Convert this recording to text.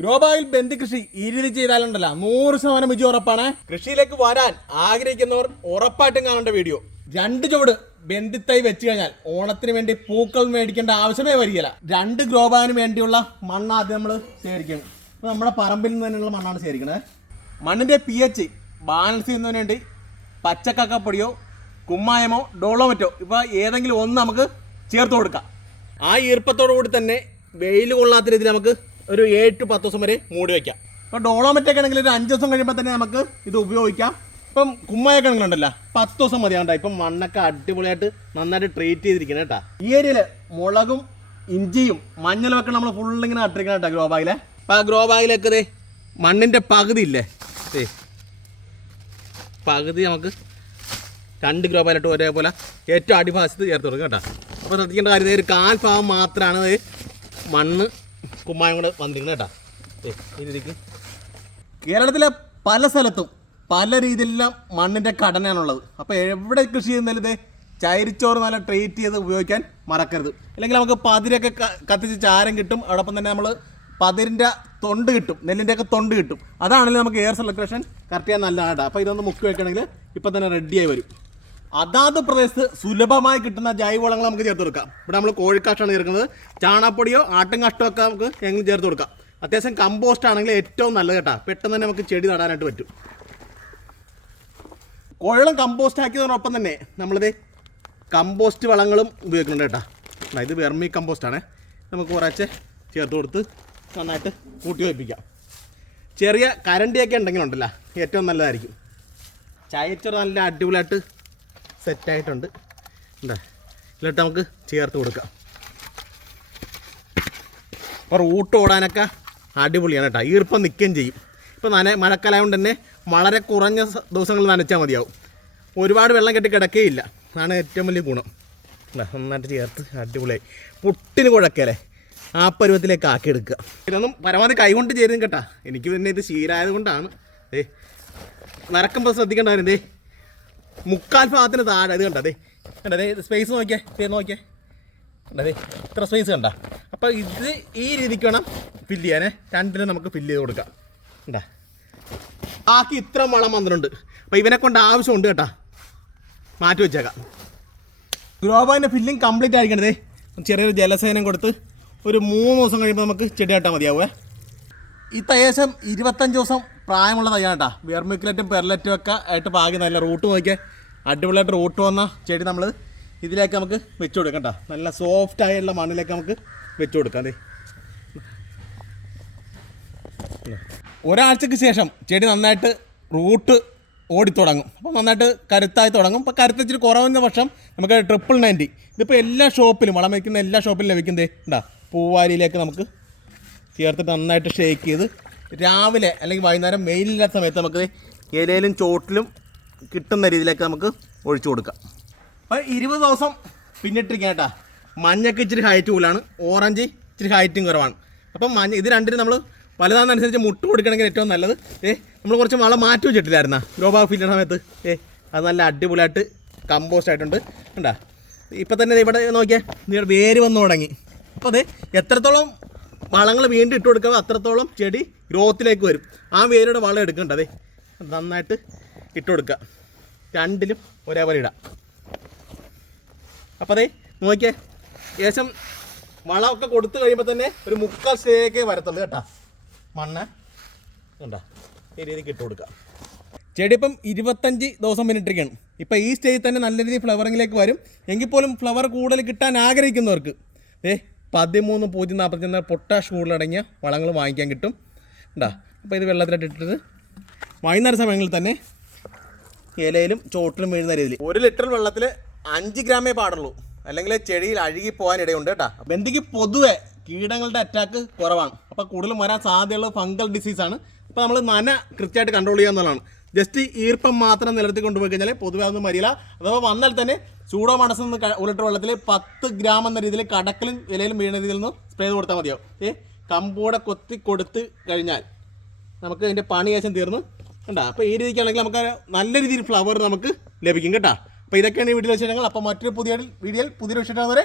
ഗ്രോബായിൽ ബന്ദി കൃഷി രീതി ചെയ്താലുണ്ടല്ലോ. നൂറ് ശതമാനം വിജയം ഉറപ്പാണ്. കൃഷിയിലേക്ക് വരാൻ ആഗ്രഹിക്കുന്നവർ ഉറപ്പായിട്ടും കാണേണ്ട വീഡിയോ. രണ്ട് ചുവട് ബന്ധിത്തൈ വെച്ച് കഴിഞ്ഞാൽ ഓണത്തിന് വേണ്ടി പൂക്കൾ മേടിക്കേണ്ട ആവശ്യമേ വരികയില്ല. രണ്ട് ഗ്രോബാഗിന് വേണ്ടിയുള്ള മണ്ണ് ആദ്യം നമ്മൾ ശേഖരിക്കണം. അപ്പോൾ നമ്മുടെ പറമ്പിൽ നിന്ന് തന്നെയുള്ള മണ്ണാണ് ശേഖരിക്കുന്നത് മണ്ണിന്റെ പി എച്ച് ബാലൻസ് ചെയ്യുന്നതിന് വേണ്ടി പച്ചക്കക്കപ്പൊടിയോ കുമ്മായമോ ഡോളോമറ്റോ ഇപ്പോൾ ഏതെങ്കിലും ഒന്ന് നമുക്ക് ചേർത്ത് കൊടുക്കാം. ആ ഈർപ്പത്തോടു കൂടി തന്നെ വെയിൽ കൊള്ളാത്ത രീതിയിൽ നമുക്ക് ഒരു ഏഴ് ടു പത്ത് ദിവസം വരെ മൂടി വയ്ക്കാം ഇപ്പോൾ ഡോളോമെറ്റൊക്കെ ആണെങ്കിൽ ഒരു അഞ്ച് ദിവസം കഴിയുമ്പോൾ തന്നെ നമുക്ക് ഇത് ഉപയോഗിക്കാം. ഇപ്പം കുമ്മായ ആണെങ്കിലുണ്ടല്ലോ പത്ത് ദിവസം മതി കണ്ടോ ഇപ്പം മണ്ണൊക്കെ അടിപൊളിയായിട്ട് നന്നായിട്ട് ട്രീറ്റ് ചെയ്തിരിക്കണം കേട്ടോ. ഈ ഏരിയയിൽ മുളകും ഇഞ്ചിയും മഞ്ഞളും ഒക്കെ നമ്മൾ ഫുള്ളിങ്ങനെ നട്ടിരിക്കണം കേട്ടോ ഗ്രോ ബാഗിലെ അപ്പോൾ ആ ഗ്രോ ബാഗിലൊക്കെ ദേ മണ്ണിന്റെ പകുതി ഇല്ലേ? ദേ പകുതി നമുക്ക് രണ്ട് ഗ്രോ ബാഗിലിട്ട് ഒരേപോലെ ഏറ്റവും അടിഭാഗത്ത് ചേർത്ത് കൊടുക്കും കേട്ടോ. അപ്പോൾ ശ്രദ്ധിക്കേണ്ട കാര്യം ഒരു കാൽ ഭാഗം മാത്രമാണ് മണ്ണ് കുമ്മായം കൂടെ വന്നിരിക്കുന്നത് കേട്ടാ കേരളത്തിലെ പല സ്ഥലത്തും പല രീതിയിലുള്ള മണ്ണിന്റെ ഘടനയാണുള്ളത്. അപ്പോൾ എവിടെ കൃഷി ചെയ്യുന്നാലും ഇതേ ചൈരിച്ചോറ് നല്ല ട്രീറ്റ് ചെയ്ത് ഉപയോഗിക്കാൻ മറക്കരുത്. അല്ലെങ്കിൽ നമുക്ക് പതിരൊക്കെ കത്തിച്ച് ചാരം കിട്ടും. അതോടൊപ്പം തന്നെ നമ്മൾ പതിരിന്റെ തൊണ്ട് കിട്ടും. നെല്ലിന്റെയൊക്കെ തൊണ്ട് കിട്ടും. അതാണെങ്കിലും നമുക്ക് എയർ സെലക്ട്രേഷൻ കറക്റ്റ് ചെയ്യാൻ നല്ലതാണ് അപ്പോൾ ഇതൊന്ന് മുക്കി വെക്കണമെങ്കിൽ ഇപ്പം തന്നെ റെഡിയായി വരും. അതാത് പ്രദേശത്ത് സുലഭമായി കിട്ടുന്ന ജൈവവളങ്ങൾ നമുക്ക് ചേർത്ത് കൊടുക്കാം. ഇവിടെ നമ്മൾ കോഴിക്കാഷ്ടാണ് ചേർക്കുന്നത്. ചാണാപ്പൊടിയോ ആട്ടും കാഷ്ടോ ഒക്കെ നമുക്ക് എങ്ങനെ ചേർത്ത് കൊടുക്കാം. അത്യാവശ്യം കമ്പോസ്റ്റ് ആണെങ്കിൽ ഏറ്റവും നല്ലത് കേട്ടോ. പെട്ടെന്ന് തന്നെ നമുക്ക് ചെടി നടാനായിട്ട് പറ്റും. കുഴളം കമ്പോസ്റ്റ് ആക്കിയതിനൊപ്പം തന്നെ നമ്മളിത് കമ്പോസ്റ്റ് വളങ്ങളും ഉപയോഗിക്കുന്നുണ്ട് കേട്ടോ. അതായത് വെർമി ആണ്. നമുക്ക് കുറച്ച് ചേർത്ത് കൊടുത്ത് നന്നായിട്ട് കൂട്ടി വയ്പ്പിക്കാം ചെറിയ കരണ്ടിയൊക്കെ ഉണ്ടെങ്കിലുണ്ടല്ലോ ഏറ്റവും നല്ലതായിരിക്കും. ചായച്ചോറ് നല്ല അടിപൊളിയായിട്ട് സെറ്റായിട്ടുണ്ട്. എന്താ ഇതിലിട്ട് നമുക്ക് ചേർത്ത് കൊടുക്കാം. അപ്പോൾ റൂട്ട് ഓടാനൊക്കെ അടിപൊളിയാണ് കേട്ടോ. ഈർപ്പം നിൽക്കുകയും ചെയ്യും. ഇപ്പോൾ നന മഴക്കാലമായതുകൊണ്ട് തന്നെ വളരെ കുറഞ്ഞ ദിവസങ്ങൾ നനച്ചാൽ മതിയാവും. ഒരുപാട് വെള്ളം കെട്ടി കിടക്കുകയില്ല അതാണ് ഏറ്റവും വലിയ ഗുണം. നന്നായിട്ട് ചേർത്ത് അടിപൊളിയായി. പുട്ടിന് കുഴക്കല്ലേ? ആ പരുവത്തിലേക്ക് ആക്കി എടുക്കുക ഇതൊന്നും പരമാവധി കൈകൊണ്ട് ചേരുന്നു കേട്ടാ. എനിക്ക് പിന്നെ ഇത് ശീലമായത് കൊണ്ടാണ്. ഏ നരക്കുമ്പോൾ ശ്രദ്ധിക്കേണ്ട ദേ മുക്കാൽ ഭാഗത്തിന് താഴെ ഇത് കണ്ടതേ അതെ കണ്ടതേ സ്പേസ് നോക്കിയേ ദേ നോക്കിയേ. കണ്ടതേ ഇത്ര സ്പേസ് കണ്ട. അപ്പോൾ ഇത് ഈ രീതിക്ക് വേണം ഫില്ല് ചെയ്യാനേ. രണ്ടിനും നമുക്ക് ഫില്ല് ചെയ്ത് കൊടുക്കാം. കണ്ടാ? ആക്കി ഇത്ര വളം വന്നിട്ടുണ്ട്. അപ്പോൾ ഇവനെ കൊണ്ട് ആവശ്യമുണ്ട് കേട്ടോ. മാറ്റി വെച്ചേക്കാം. ഗ്രോബാന്റെ ഫില്ലിങ് കംപ്ലീറ്റ് ആയിരിക്കണതേ ചെറിയൊരു ജലസേനം കൊടുത്ത് ഒരു മൂന്ന് ദിവസം കഴിയുമ്പോൾ നമുക്ക് ചെടി നട്ടാൽ മതിയാവുമേ ഈ ഏകദേശം ഇരുപത്തഞ്ച് ദിവസം പ്രായമുള്ള തയ്യാണ് കേട്ടോ. വെർമിക്കുലറ്റും പെർലറ്റും ഒക്കെ ആയിട്ട് പാകി നല്ല റൂട്ട് നോക്കിയാൽ അടിപൊളിയായിട്ട് റൂട്ട് വന്ന ചെടി നമ്മൾ ഇതിലേക്ക് നമുക്ക് വെച്ച് കൊടുക്കാം കേട്ടോ. നല്ല സോഫ്റ്റ് ആയുള്ള മണ്ണിലേക്ക് നമുക്ക് വെച്ച് കൊടുക്കാം അതെ ഒരാഴ്ചക്ക് ശേഷം ചെടി നന്നായിട്ട് റൂട്ട് ഓടി തുടങ്ങും. അപ്പോൾ നന്നായിട്ട് കരുത്തായി തുടങ്ങും. അപ്പോൾ കരുത്ത് ഇച്ചിരി കുറവുന്ന പക്ഷം നമുക്ക് ട്രിപ്പിൾ നയന്റി ഇതിപ്പോൾ എല്ലാ ഷോപ്പിലും വളം വയ്ക്കുന്ന എല്ലാ ഷോപ്പിലും ലഭിക്കുന്നതേ ഉണ്ടാ പൂവാലിയിലേക്ക് നമുക്ക് ചേർത്തിട്ട് നന്നായിട്ട് ഷേക്ക് ചെയ്ത് രാവിലെ അല്ലെങ്കിൽ വൈകുന്നേരം വെയിലില്ലാത്ത സമയത്ത് നമുക്ക് ഇലയിലും ചോട്ടിലും കിട്ടുന്ന രീതിയിലേക്ക് നമുക്ക് ഒഴിച്ചു കൊടുക്കാം. അപ്പോൾ ഇരുപത് ദിവസം പിന്നിട്ടിരിക്കുക കേട്ടോ. മഞ്ഞക്ക് ഇച്ചിരി ഹൈറ്റ് കൂടുതലാണ് ഓറഞ്ച് ഇച്ചിരി ഹൈറ്റും കുറവാണ്. അപ്പം മഞ്ഞ ഇത് രണ്ടിനും നമ്മൾ വലുതാണെന്നനുസരിച്ച് മുട്ട് കൊടുക്കണമെങ്കിൽ ഏറ്റവും നല്ലത്. ഏ നമ്മൾ കുറച്ച് വളം മാറ്റി വെച്ചിട്ടില്ലായിരുന്ന? ഗ്രോബാ ഫീൽഡ് സമയത്ത്. ഏ അത് നല്ല അടിപൊളിയായിട്ട് കമ്പോസ്റ്റ് ആയിട്ടുണ്ട്. കണ്ടാ? ഇപ്പം തന്നെ ഇവിടെ നോക്കിയാൽ ഇവിടെ വേര് വന്നു തുടങ്ങി. അപ്പോൾ അതെ എത്രത്തോളം വളങ്ങൾ വീണ്ടും ഇട്ട് കൊടുക്കുക അത്രത്തോളം ചെടി ഗ്രോത്തിലേക്ക് വരും. ആ വേരുടെ വളം എടുക്കേണ്ടതേ നന്നായിട്ട് ഇട്ട് കൊടുക്കുക രണ്ടിലും ഒരേപോലെ ഇടാം. അപ്പോൾ അതേ നോക്കിയേ ഏകദേശം വളമൊക്കെ കൊടുത്തു കഴിയുമ്പോൾ തന്നെ ഒരു മുക്കാൽ സ്റ്റേക്കേ വരത്തുള്ളൂ കേട്ടോ. മണ്ണ് കണ്ട ഈ രീതിക്ക് ഇട്ട് കൊടുക്കുക ചെടി ഇപ്പം ഇരുപത്തഞ്ച് ദിവസം പിന്നിട്ടിരിക്കണം ഇപ്പം ഈ സ്റ്റേജിൽ തന്നെ നല്ല രീതിയിൽ ഫ്ലവറിങ്ങിലേക്ക് വരും. എങ്കിൽ പോലും ഫ്ലവർ കൂടുതൽ കിട്ടാൻ ആഗ്രഹിക്കുന്നവർക്ക് ഏ പതിമൂന്ന് പൂജ്യം നാൽപ്പത്തിയൊന്ന് പൊട്ടാഷ് കൂടുതലടങ്ങിയ വളങ്ങൾ വാങ്ങിക്കാൻ കിട്ടും. ഉണ്ടാ അപ്പോൾ ഇത് വെള്ളത്തിലിട്ടിട്ടത് വൈകുന്നേര സമയങ്ങളിൽ തന്നെ ഇലയിലും ചോട്ടിലും വീഴുന്ന രീതിയിൽ. ഒരു ലിറ്റർ വെള്ളത്തിൽ അഞ്ച് ഗ്രാമേ പാടുള്ളൂ. അല്ലെങ്കിൽ ചെടിയിൽ അഴുകി പോകാൻ ഇടയുണ്ട് കേട്ടോ. ബന്ധിക്ക് പൊതുവെ കീടങ്ങളുടെ അറ്റാക്ക് കുറവാണ്. അപ്പോൾ കൂടുതലും വരാൻ സാധ്യതയുള്ള ഫംഗൽ ഡിസീസ് ആണ്. അപ്പോൾ നമ്മൾ നന കൃത്യമായിട്ട് കൺട്രോൾ ചെയ്യുക എന്നുള്ളതാണ്. ജസ്റ്റ് ഈർപ്പം മാത്രം നിലനിർത്തി കൊണ്ടുപോയി കഴിഞ്ഞാൽ പൊതുവെ അതൊന്നും വരില്ല. അഥവാ വന്നാൽ തന്നെ ചൂടോ മണസിൽ നിന്ന് ഉരുട്ട ഒരു ലിറ്റർ വെള്ളത്തിൽ പത്ത് ഗ്രാം എന്ന രീതിയിൽ കടക്കലും ഇലയിലും വീണ രീതിയിൽ നിന്ന് സ്പ്രേ ചെയ്ത് കൊടുത്താൽ മതിയാവും. ഏ? കമ്പൂടെ കൊത്തി കൊടുത്ത് കഴിഞ്ഞാൽ നമുക്ക് അതിന്റെ പണി ശേഷം തീർന്നു കണ്ടാ? അപ്പോൾ ഈ രീതിക്കാണെങ്കിൽ നമുക്ക് നല്ല രീതിയിൽ ഫ്ലവർ നമുക്ക് ലഭിക്കും കേട്ടോ. അപ്പോൾ ഇതൊക്കെയാണ് ഈ വീഡിയോ വിശേഷങ്ങൾ. അപ്പോൾ മറ്റൊരു പുതിയ വീഡിയോയിൽ പുതിയൊരു വിശേഷം വരെ.